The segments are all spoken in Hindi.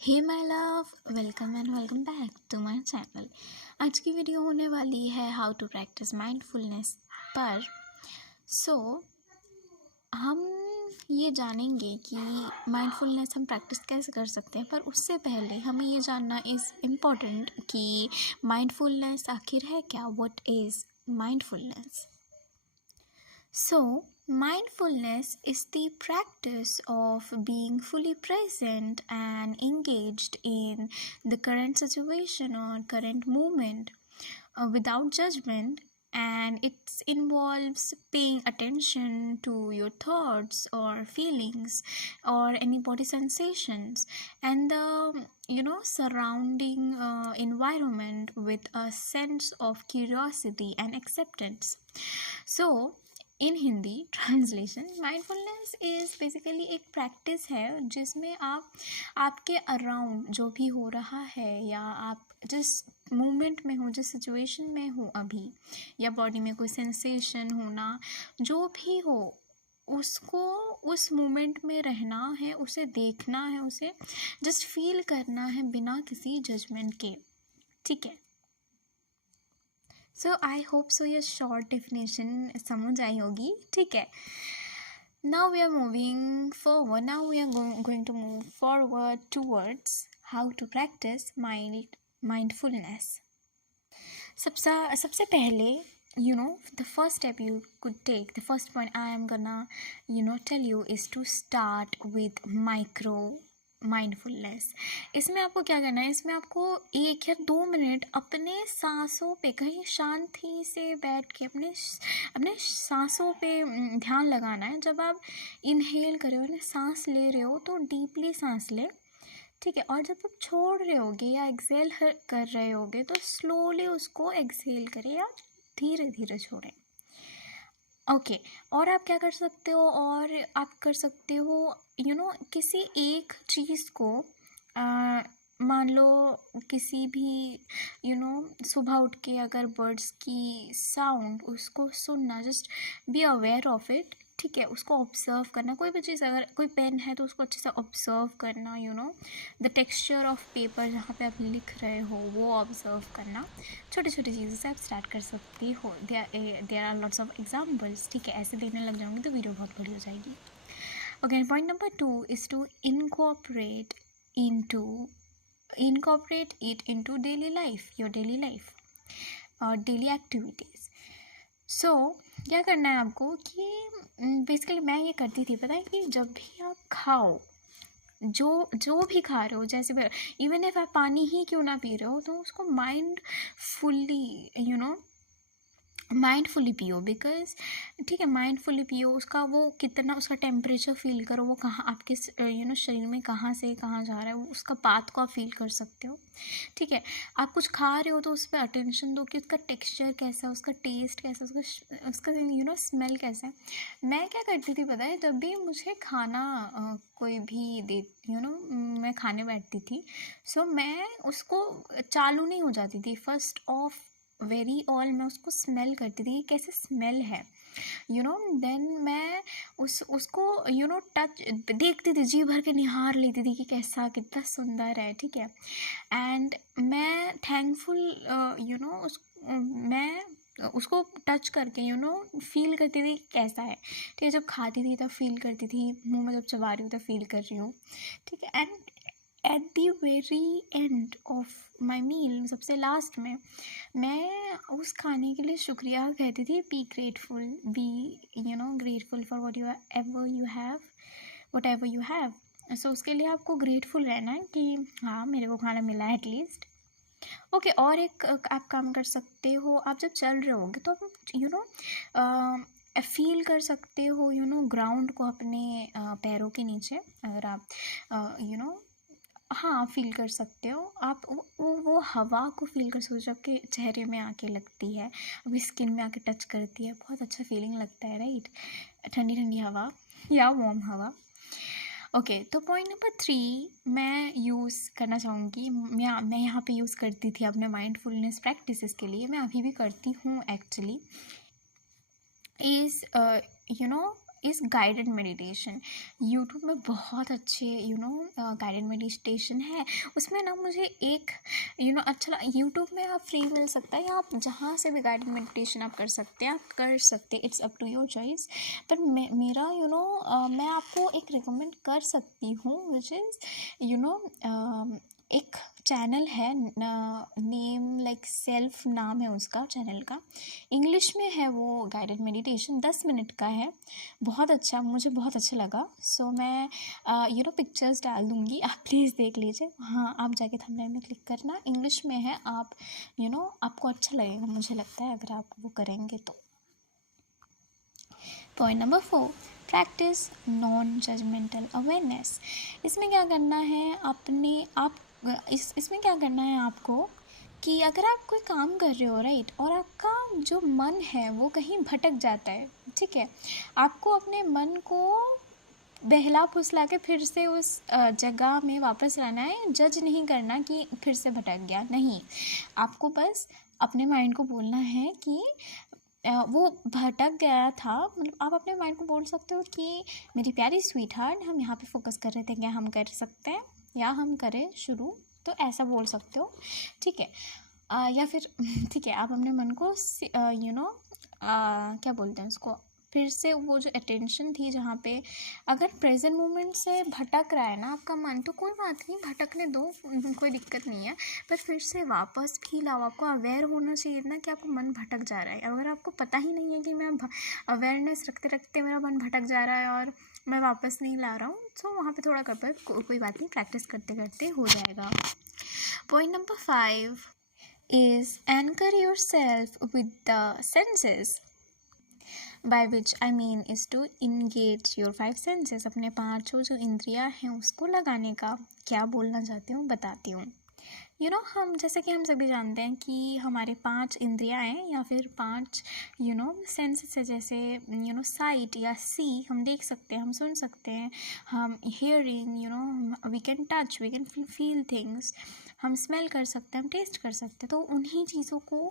Hey my love, welcome and welcome back to my channel. आज की वीडियो होने वाली है हाउ टू प्रैक्टिस माइंडफुलनेस पर। हम ये जानेंगे कि माइंडफुलनेस हम प्रैक्टिस कैसे कर सकते हैं, पर उससे पहले हमें ये जानना इज़ इम्पॉर्टेंट कि माइंडफुलनेस आखिर है क्या। What is mindfulness? So, mindfulness is the practice of being fully present and engaged in the current situation or current moment without judgment, and it involves paying attention to your thoughts or feelings or any body sensations and the surrounding environment with a sense of curiosity and acceptance. So in Hindi translation, mindfulness is basically एक प्रैक्टिस है जिसमें आप आपके अराउंड जो भी हो रहा है या आप जिस मोमेंट में हो, जिस सिचुएशन में हो अभी, या बॉडी में कोई सेंसेशन होना, जो भी हो उसको उस मोमेंट में रहना है, उसे देखना है, उसे जस्ट फील करना है बिना किसी जजमेंट के। ठीक है। सो आई होप सो ये शॉर्ट डेफिनेशन समझ आई होगी। ठीक है। Now we are moving forward, now we are going to move forward towards how to practice mindfulness. सबसे पहले the first step you could take, the first point I am gonna tell you is to start with micro mindfulness. इसमें आपको क्या करना है, इसमें आपको 1 या 2 मिनट अपने सांसों पे कहीं शांति से बैठ के अपने सांसों पे ध्यान लगाना है। जब आप इनहेल कर रहे हो, सांस ले रहे हो, तो डीपली सांस ले। ठीक है। और जब आप छोड़ रहे होगे या एक्सेल कर रहे होगे तो स्लोली उसको एक्सेल करें या धीरे धीरे छोड़ें। ओके। और आप क्या कर सकते हो, और आप कर सकते हो किसी एक चीज़ को मान लो किसी भी सुबह उठ के अगर बर्ड्स की साउंड उसको सुनना, just be aware of it. ठीक है। उसको ऑब्जर्व करना, कोई भी चीज़, अगर कोई पेन है तो उसको अच्छे से ऑब्जर्व करना, द टेक्सचर ऑफ पेपर जहाँ पे आप लिख रहे हो वो ऑब्जर्व करना। छोटी छोटी चीज़ों से आप स्टार्ट कर सकते हो। There are lots of examples. ठीक है। ऐसे देने लग जाऊँगी तो वीडियो बहुत बड़ी हो जाएगी। Okay. Point number 2 is to incorporate it into daily life, your daily life और daily activities. So क्या करना है आपको कि बेसिकली मैं ये करती थी, पता है, कि जब भी आप खाओ, जो भी खा रहे हो, जैसे भी, इवन इफ आप पानी ही क्यों ना पी रहे हो, तो उसको माइंडफुली पियो। बिकॉज ठीक है, माइंडफुली पियो, उसका वो कितना, उसका टेम्परेचर फील करो, वो कहाँ आपके शरीर में कहाँ से कहाँ जा रहा है, उसका पाथ को आप फील कर सकते हो। ठीक है। आप कुछ खा रहे हो तो उस पर अटेंशन दो कि उसका टेक्सचर कैसा है, उसका टेस्ट कैसा है, उसका स्मेल कैसा है। मैं क्या करती थी पता है, जब भी मुझे खाना कोई भी दे मैं खाने बैठती थी, सो मैं उसको चालू नहीं हो जाती थी, फर्स्ट ऑफ वेरी ऑल मैं उसको स्मेल करती थी कि कैसे स्मेल है, देन मैं उसको टच देखती थी, जी भर के निहार लेती थी कि कैसा, कितना सुंदर है। ठीक है। एंड मैं थैंकफुल मैं उसको टच करके फील करती थी कैसा है। ठीक है। जब खाती थी तब फील करती थी, मुंह में जब चबा रही हूँ तब फील कर रही हूँ। ठीक है। And at the very end of my meal, सबसे लास्ट में मैं उस खाने के लिए शुक्रिया कहती थी। Be grateful, grateful for whatever you have. So उसके लिए आपको ग्रेटफुल रहना है कि हाँ, मेरे को खाना मिला है एटलीस्ट। ओके। और एक आप काम कर सकते हो, आप जब चल रहे होगे तो आप फील कर सकते हो ग्राउंड को अपने पैरों के नीचे। अगर आप हाँ, फील कर सकते हो आप वो हवा को फील कर सकते हो जो आपके चेहरे में आके लगती है, अभी स्किन में आके टच करती है, बहुत अच्छा फीलिंग लगता है, राइट। ठंडी ठंडी हवा या वार्म हवा। ओके। तो पॉइंट नंबर 3 मैं यूज़ करना चाहूँगी, मैं यहाँ पे यूज़ करती थी अपने माइंडफुलनेस प्रैक्टिसेस के लिए, मैं अभी भी करती हूँ actually, is is guided meditation. YouTube में बहुत अच्छे गाइडेड मेडिटेशन है। उसमें ना मुझे एक अच्छा यूट्यूब में आप फ्री मिल सकता है, या आप जहाँ से भी गाइडेड मेडिटेशन आप कर सकते हैं, आप कर सकते हैं, it's up to your choice. पर मेरा मैं आपको एक रिकमेंड कर सकती हूँ, विच इज़ एक चैनल है, नेम लाइक सेल्फ नाम है उसका चैनल का। इंग्लिश में है वो गाइडेड मेडिटेशन, 10 मिनट का है। बहुत अच्छा, मुझे बहुत अच्छा लगा। सो मैं पिक्चर्स डाल दूँगी, आप प्लीज़ देख लीजिए। हाँ, आप जाके थंबनेल में क्लिक करना, इंग्लिश में है। आप आपको अच्छा लगेगा, मुझे लगता है, अगर आप वो करेंगे तो। Point number 4, practice non judgmental awareness. इसमें क्या करना है, इसमें क्या करना है आपको कि अगर आप कोई काम कर रहे हो, राइट, और आपका जो मन है वो कहीं भटक जाता है, ठीक है, आपको अपने मन को बहला फुसला के फिर से उस जगह में वापस लाना है। जज नहीं करना कि फिर से भटक गया, नहीं। आपको बस अपने माइंड को बोलना है कि वो भटक गया था। मतलब आप अपने माइंड को बोल सकते हो कि मेरी प्यारी स्वीट हार्ट, हम यहाँ पे फोकस कर रहे थे, क्या हम कर सकते हैं, या हम करें शुरू, तो ऐसा बोल सकते हो, ठीक है। या फिर ठीक है, आप अपने मन को क्या बोलते हैं उसको, फिर से वो जो अटेंशन थी जहाँ पे, अगर प्रेजेंट मोमेंट से भटक रहा है ना आपका मन, तो कोई बात नहीं, भटकने दो, कोई दिक्कत नहीं है। पर फिर से वापस फील आओ, आपको अवेयर होना चाहिए ना कि आपको मन भटक जा रहा है। अगर आपको पता ही नहीं है कि मैं अवेयरनेस रखते रखते मेरा मन भटक जा रहा है और मैं वापस नहीं ला रहा हूँ, तो वहाँ पे थोड़ा कर कोई बात नहीं, प्रैक्टिस करते करते हो जाएगा। Point number 5 is anchor yourself with the senses, by which I mean is to engage your 5 senses। अपने पांचों जो इंद्रियां हैं उसको लगाने का। क्या बोलना चाहती हूँ बताती हूँ। हम जैसे कि हम सभी जानते हैं कि हमारे 5 इंद्रियां हैं, या फिर 5 सेंसेस है, जैसे साइट या सी, हम देख सकते हैं, हम सुन सकते हैं, हम hearing, we can touch, we can feel things, हम स्मेल कर सकते हैं, हम टेस्ट कर सकते हैं। तो उन्हीं चीज़ों को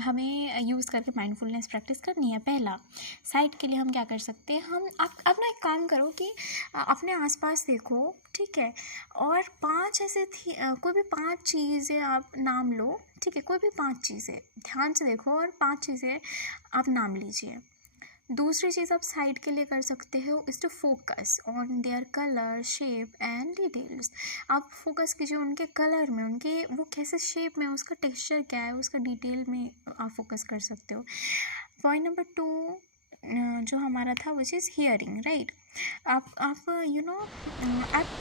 हमें यूज़ करके माइंडफुलनेस प्रैक्टिस करनी है। पहला, साइट के लिए हम क्या कर सकते हैं, हम आप ना एक काम करो कि अपने आसपास देखो, ठीक है, और 5 ऐसे थी, कोई भी 5 चीज़ें आप नाम लो, ठीक है, कोई भी 5 चीज़ें ध्यान से देखो और 5 चीज़ें आप नाम लीजिए। दूसरी चीज़ आप साइड के लिए कर सकते हो, is to focus on their colour, shape and details. आप फोकस कीजिए उनके कलर में, उनके वो कैसे शेप में, उसका टेक्सचर क्या है, उसका डिटेल में आप फोकस कर सकते हो। पॉइंट नंबर 2 जो हमारा था विच इज़ हियरिंग, राइट। आप आप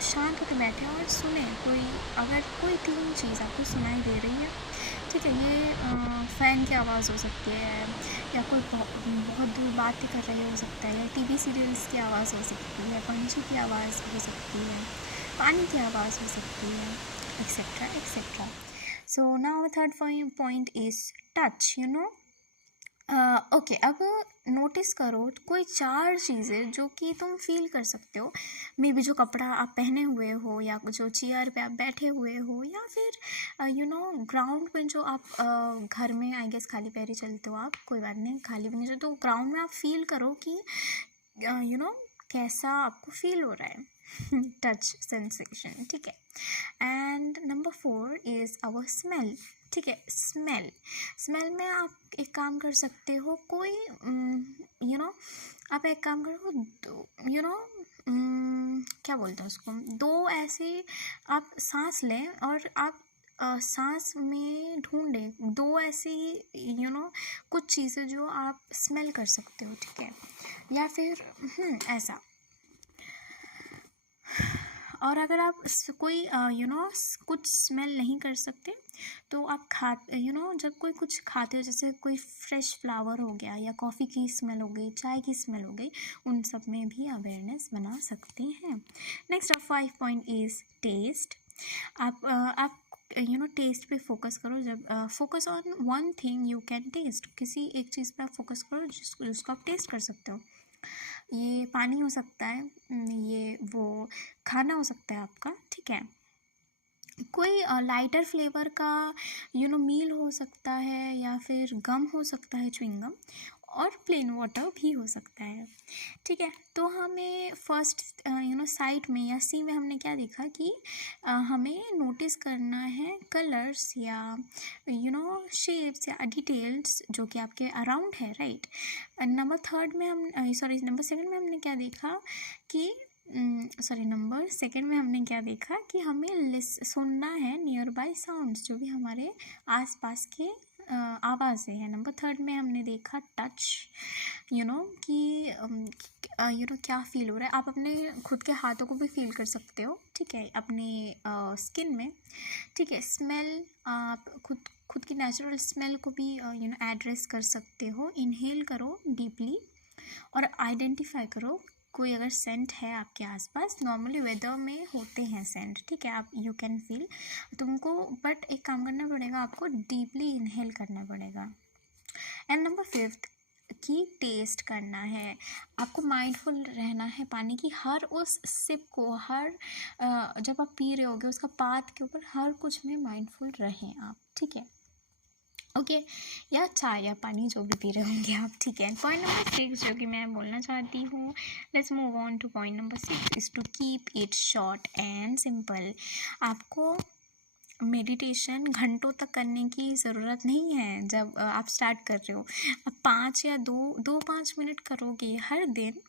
शांत होकर बैठे और सुने, अगर कोई 3 चीज़ आपको सुनाई दे रही है, ठीक है, ये फ़ैन की आवाज़ हो सकती है, या कोई बहुत दूर बातें कर रही हो सकता है, या टीवी सीरियल्स की आवाज़ हो सकती है, पंछी की आवाज़ हो सकती है, पानी की आवाज़ हो सकती है, etcetera etcetera. So now third point is touch. Okay, अब नोटिस करो कोई 4 चीज़ें जो कि तुम फील कर सकते हो। मे बी जो कपड़ा आप पहने हुए हो, या जो चेयर पे आप बैठे हुए हो, या फिर ग्राउंड पे जो आप घर में आई गेस खाली पैर ही चलते हो आप, कोई बात नहीं, खाली भी नहीं चलते, तो ग्राउंड में आप फील करो कि कैसा आपको फील हो रहा है। टच सेंसेशन, ठीक है। And number 4 is our smell, ठीक है। स्मेल में आप एक काम कर सकते हो, कोई आप एक काम करो, क्या बोलते हैं उसको, 2 ऐसे आप सांस लें और आप सांस में ढूंढें 2 ऐसी कुछ चीज़ें जो आप स्मेल कर सकते हो, ठीक है, या फिर ऐसा। और अगर आप कोई कुछ स्मेल नहीं कर सकते, तो आप जब कोई कुछ खाते हो, जैसे कोई फ्रेश फ्लावर हो गया, या कॉफ़ी की स्मेल हो गई, चाय की स्मेल हो गई, उन सब में भी अवेयरनेस बना सकते हैं। Next 5 point is taste. आप टेस्ट पे फोकस करो। जब focus on one thing you can taste, किसी एक चीज़ पे आप फोकस करो जिसको आप टेस्ट कर सकते हो। ये पानी हो सकता है, ये वो खाना हो सकता है आपका, ठीक है, कोई लाइटर फ्लेवर का मील हो सकता है, या फिर गम हो सकता है, च्युइंगम, और प्लेन वाटर भी हो सकता है। ठीक है, तो हमें फर्स्ट साइट में या सी में हमने क्या देखा कि हमें नोटिस करना है कलर्स या शेप्स या डिटेल्स जो कि आपके अराउंड है, राइट। नंबर थर्ड में हम नंबर सेकंड में हमने क्या देखा कि नंबर सेकंड में हमने क्या देखा कि हमें सुनना है नियर बाय साउंड्स, जो भी हमारे आसपास के आवाज़ें हैं। नंबर थर्ड में हमने देखा टच, कि क्या फील हो रहा है। आप अपने खुद के हाथों को भी फील कर सकते हो, ठीक है, अपने स्किन में। ठीक है, स्मेल, आप खुद की नेचुरल स्मेल को भी एड्रेस कर सकते हो। इनहेल करो डीपली और आइडेंटिफाई करो कोई अगर सेंट है आपके आसपास। नॉर्मली वेदर में होते हैं सेंट, ठीक है, आप यू कैन फील तुमको, बट एक काम करना पड़ेगा, आपको डीपली इनहेल करना पड़ेगा। एंड नंबर फिफ्थ की टेस्ट करना है। आपको माइंडफुल रहना है पानी की हर उस सिप को, हर जब आप पी रहे होगे उसका पात के ऊपर हर कुछ में माइंडफुल रहें आप, ठीक है, ओके। या चाय या पानी जो भी पी रहे होंगे आप, ठीक है। पॉइंट नंबर 6 जो कि मैं बोलना चाहती हूँ, let's move on to point number 6 is to keep it short and simple. आपको मेडिटेशन घंटों तक करने की ज़रूरत नहीं है। जब आप स्टार्ट कर रहे हो, अब 5 या 5 मिनट करोगे हर दिन,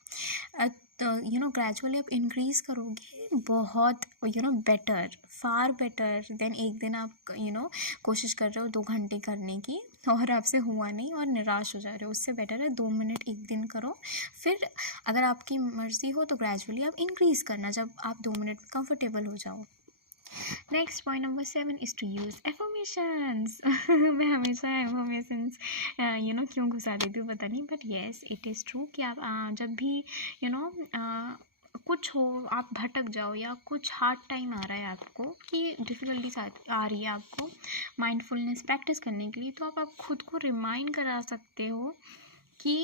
तो ग्रेजुअली आप इंक्रीज़ करोगे, बहुत बेटर, फार बेटर देन एक दिन आप कोशिश कर रहे हो 2 घंटे करने की और आपसे हुआ नहीं और निराश हो जा रहे हो। उससे बेटर है 2 मिनट एक दिन करो, फिर अगर आपकी मर्ज़ी हो तो ग्रेजुअली आप इंक्रीज़ करना जब आप 2 मिनट में कंफर्टेबल हो जाओ। Next point number 7 is to use affirmations. मैं हमेशा एफर्मेशंस क्यों घुसा देती हूँ पता नहीं, but yes it is true कि आप जब भी कुछ हो, आप भटक जाओ या कुछ हार्ड टाइम आ रहा है आपको, कि डिफ़िकल्टीज आ रही है आपको माइंडफुलनेस प्रैक्टिस करने के लिए, तो आप खुद को रिमाइंड करा सकते हो कि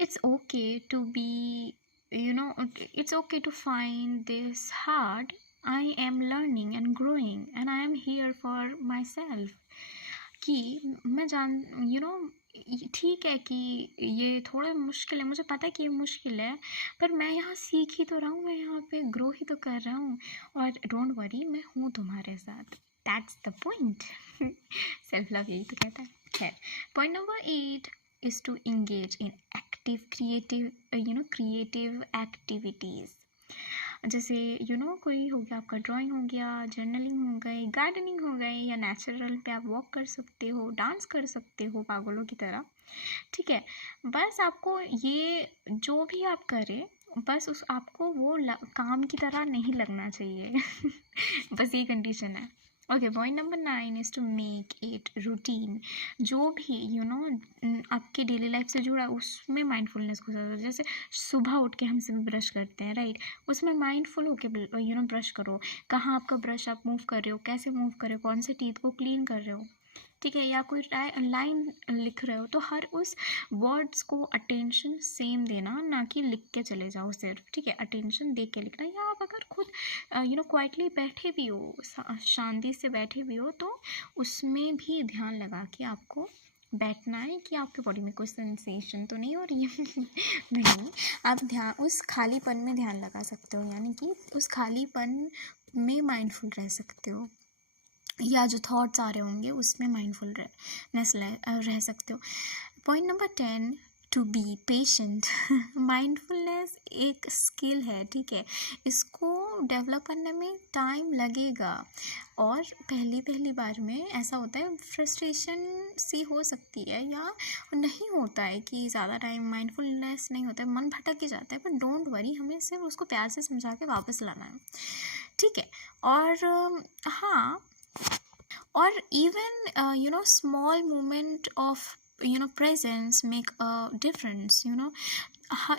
it's okay to be it's okay to find this hard. I am learning and growing and I am here for myself. कि मैं ठीक है कि ये थोड़ा मुश्किल है, मुझे पता है कि ये मुश्किल है, पर मैं यहाँ सीख ही तो रहा हूँ, मैं यहाँ पे ग्रो ही तो कर रहा हूँ, और डोंट वरी, मैं हूँ तुम्हारे साथ। That's the point. Self love यही तो कहता है। खैर, point number 8 is to engage in active creative activities। जैसे कोई हो गया आपका, ड्राइंग हो गया, जर्नलिंग हो गई, गार्डनिंग हो गई, या नेचुरल पे आप वॉक कर सकते हो, डांस कर सकते हो पागलों की तरह, ठीक है। बस आपको ये जो भी आप करें, बस उस आपको वो काम की तरह नहीं लगना चाहिए। बस ये कंडीशन है। Okay, point number 9 is to make it routine. जो भी आपके डेली लाइफ से जुड़ा उसमें माइंडफुलनेस को ज़्यादा, जैसे सुबह उठ के हम सभी ब्रश करते हैं, राइट, उसमें माइंडफुल होके ब्रश करो। कहाँ आपका ब्रश आप मूव कर रहे हो, कैसे मूव कर रहे हो, कौन से टीथ को क्लीन कर रहे हो, ठीक है, या कोई लाइन लिख रहे हो तो हर उस वर्ड्स को अटेंशन सेम देना, ना कि लिख के चले जाओ सिर्फ, ठीक है, अटेंशन दे के लिखना। या आप अगर खुद क्वाइटली बैठे भी हो, शांति से बैठे भी हो, तो उसमें भी ध्यान लगा के आपको बैठना है कि आपकी बॉडी में कोई सेंसेशन तो नहीं हो रही है। नहीं, आप ध्यान उस खालीपन में ध्यान लगा सकते हो, यानी कि उस खालीपन में माइंडफुल रह सकते हो, या जो थॉट्स आ रहे होंगे उसमें माइंडफुलनेस रह सकते हो। Point number 10, to be patient. Mindfulness एक स्किल है, ठीक है, इसको डेवलप करने में टाइम लगेगा, और पहली बार में ऐसा होता है, फ्रस्ट्रेशन सी हो सकती है, या नहीं होता है कि ज़्यादा टाइम माइंडफुलनेस नहीं होता है, मन भटक ही जाता है, पर डोंट वरी, हमें सिर्फ उसको प्यार से समझा के वापस लाना है, ठीक है। और हाँ, or even small moment of presence make a difference, हाँ,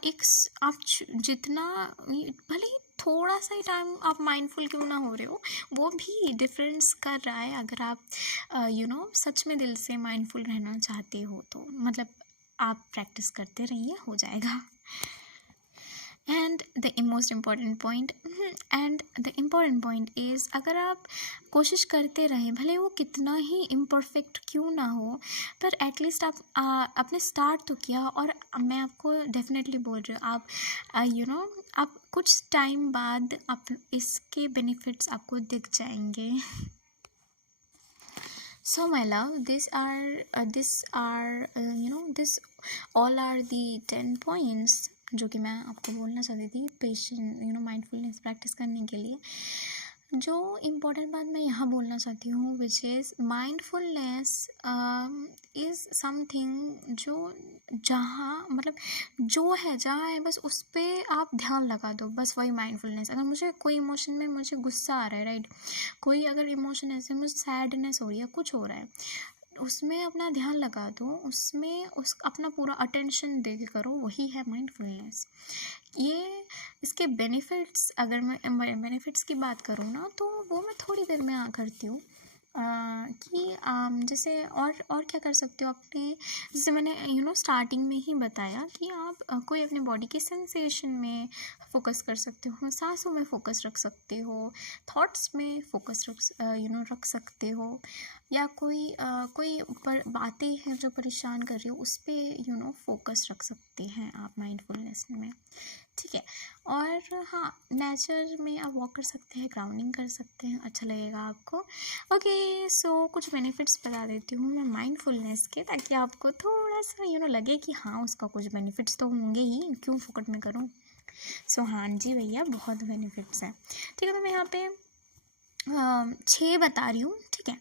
आप जितना भले ही थोड़ा सा ही टाइम आप माइंडफुल क्यों ना हो रहे हो, वो भी डिफरेंस कर रहा है। अगर आप सच में दिल से माइंडफुल रहना चाहते हो तो मतलब आप प्रैक्टिस करते रहिए, हो जाएगा। And the most important point is, अगर आप कोशिश करते रहें, भले वो कितना ही इम्परफेक्ट क्यों ना हो, पर एटलीस्ट आप आपने स्टार्ट तो किया। और मैं आपको डेफिनेटली बोल रही हूँ, आप आप कुछ टाइम बाद आप इसके बेनिफिट्स आपको दिख जाएंगे। So my love, this all are the 10 points जो कि मैं आपको बोलना चाहती थी पेशेंट माइंडफुलनेस प्रैक्टिस करने के लिए। जो इम्पोर्टेंट बात मैं यहाँ बोलना चाहती हूँ which is mindfulness is something जो जहाँ है बस उस पर आप ध्यान लगा दो, बस वही माइंडफुलनेस। अगर मुझे कोई इमोशन में मुझे गुस्सा आ रहा है, राइट, कोई अगर इमोशन ऐसे मुझे सैडनेस हो रही है, कुछ हो रहा है, उसमें अपना ध्यान लगा दो, उसमें अपना पूरा अटेंशन दे के करो, वही है माइंडफुलनेस। ये इसके बेनिफिट्स, अगर मैं बेनिफिट्स की बात करूँ ना, तो वो मैं थोड़ी देर में करती हूँ। कि जैसे और क्या कर सकते हो अपने, जैसे मैंने स्टार्टिंग में ही बताया कि आप कोई अपने बॉडी के सेंसेशन में फोकस कर सकते हो, सांसों में फोकस रख सकते हो, थॉट्स में फोकस रख सकते हो, या कोई बातें हैं जो परेशान कर रही हो, उस पर फोकस रख सकते हैं आप माइंडफुलनेस में, ठीक है। और हाँ, नेचर में आप वॉक कर सकते हैं, ग्राउंडिंग कर सकते हैं, अच्छा लगेगा आपको। ओके, सो कुछ बेनिफिट्स बता देती हूँ मैं माइंडफुलनेस के, ताकि आपको थोड़ा सा लगे कि हाँ उसका कुछ बेनिफिट्स तो होंगे ही, क्यों फोकट में करूँ। सो हाँ जी भैया, बहुत बेनिफिट्स हैं, ठीक है। तो मैं यहाँ पे 6 बता रही हूँ, ठीक है।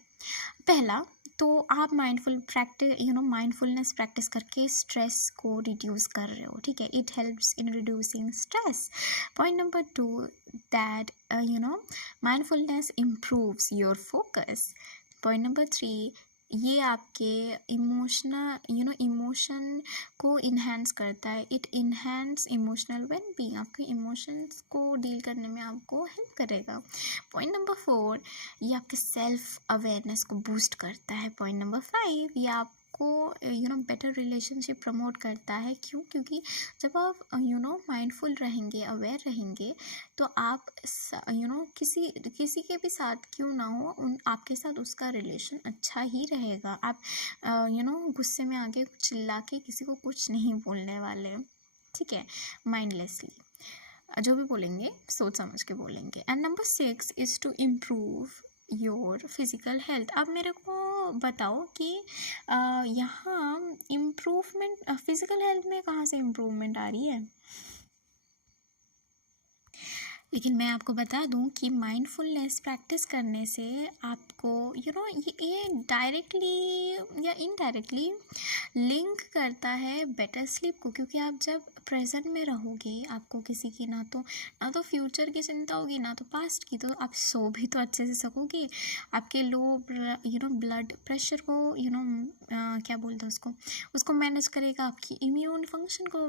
पहला, तो आप माइंडफुलनेस प्रैक्टिस करके स्ट्रेस को रिड्यूस कर रहे हो, ठीक है। It helps in reducing stress. Point number 2, that mindfulness improves your focus. Point number 3, ये आपके इमोशन को इन्हेंस करता है। इट इन्हेंस इमोशनल वेलबींग, आपके इमोशंस को डील करने में आपको हेल्प करेगा। पॉइंट नंबर 4, ये आपके सेल्फ अवेयरनेस को बूस्ट करता है। पॉइंट नंबर 5, ये आपको बेटर रिलेशनशिप प्रमोट करता है। क्यों? क्योंकि जब आप माइंडफुल रहेंगे, अवेयर रहेंगे, तो आप किसी के भी साथ क्यों ना हो, आपके साथ उसका रिलेशन अच्छा ही रहेगा। आप गुस्से में आके चिल्ला के किसी को कुछ नहीं बोलने वाले, ठीक है, माइंडलेसली। जो भी बोलेंगे सोच समझ के बोलेंगे। And number 6 is to improve your physical health. अब मेरे को बताओ कि यहाँ इम्प्रूवमेंट फिज़िकल हेल्थ में कहाँ से इम्प्रूवमेंट आ रही है। लेकिन मैं आपको बता दूं कि माइंडफुलनेस प्रैक्टिस करने से आपको ये डायरेक्टली या इनडायरेक्टली लिंक करता है बेटर स्लीप को। क्योंकि आप जब प्रेजेंट में रहोगे, आपको किसी की ना तो फ्यूचर की चिंता होगी, ना तो पास्ट की, तो आप सो भी तो अच्छे से सकोगे। आपके लो ब्लड प्रेशर को क्या बोलते हैं उसको मैनेज करेगा, आपकी इम्यून फंक्शन को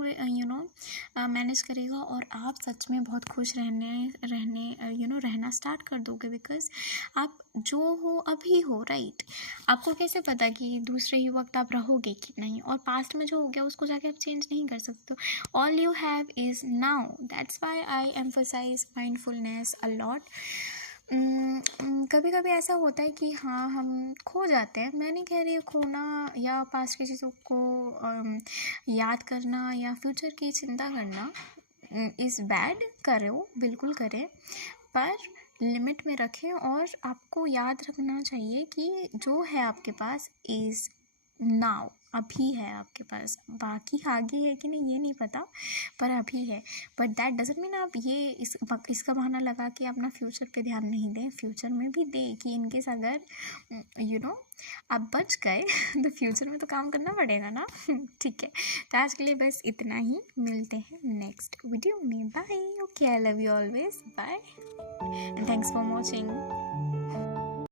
मैनेज करेगा, और आप सच में बहुत खुश रहना स्टार्ट कर दोगे। बिकॉज आप जो हो अभी हो, राइट। आपको कैसे पता कि दूसरे ही वक्त आप रहोगे कि नहीं, और पास्ट में जो हो गया उसको जाके आप चेंज नहीं कर सकते। All you have is now. That's why I emphasise mindfulness a lot. कभी कभी ऐसा होता है कि हाँ, हम खो जाते हैं। मैं नहीं कह रही खोना या पास्ट की चीज़ों को याद करना या फ्यूचर की चिंता करना इज़ बैड। करो, बिल्कुल करें, पर लिमिट में रखें। और आपको याद रखना चाहिए कि जो है आपके पास इज़ नाउ, अभी है आपके पास। बाकी आगे है कि नहीं ये नहीं पता, पर अभी है। बट दैट डजंट मीन आप इसका बहाना लगा के अपना फ्यूचर पे ध्यान नहीं दें। फ्यूचर में भी दें कि इनकेस अगर आप बच गए तो फ्यूचर में तो काम करना पड़ेगा ना। ठीक है, तो आज के लिए बस इतना ही। मिलते हैं नेक्स्ट वीडियो में। Bye. Okay, I love you always. Bye and thanks for watching.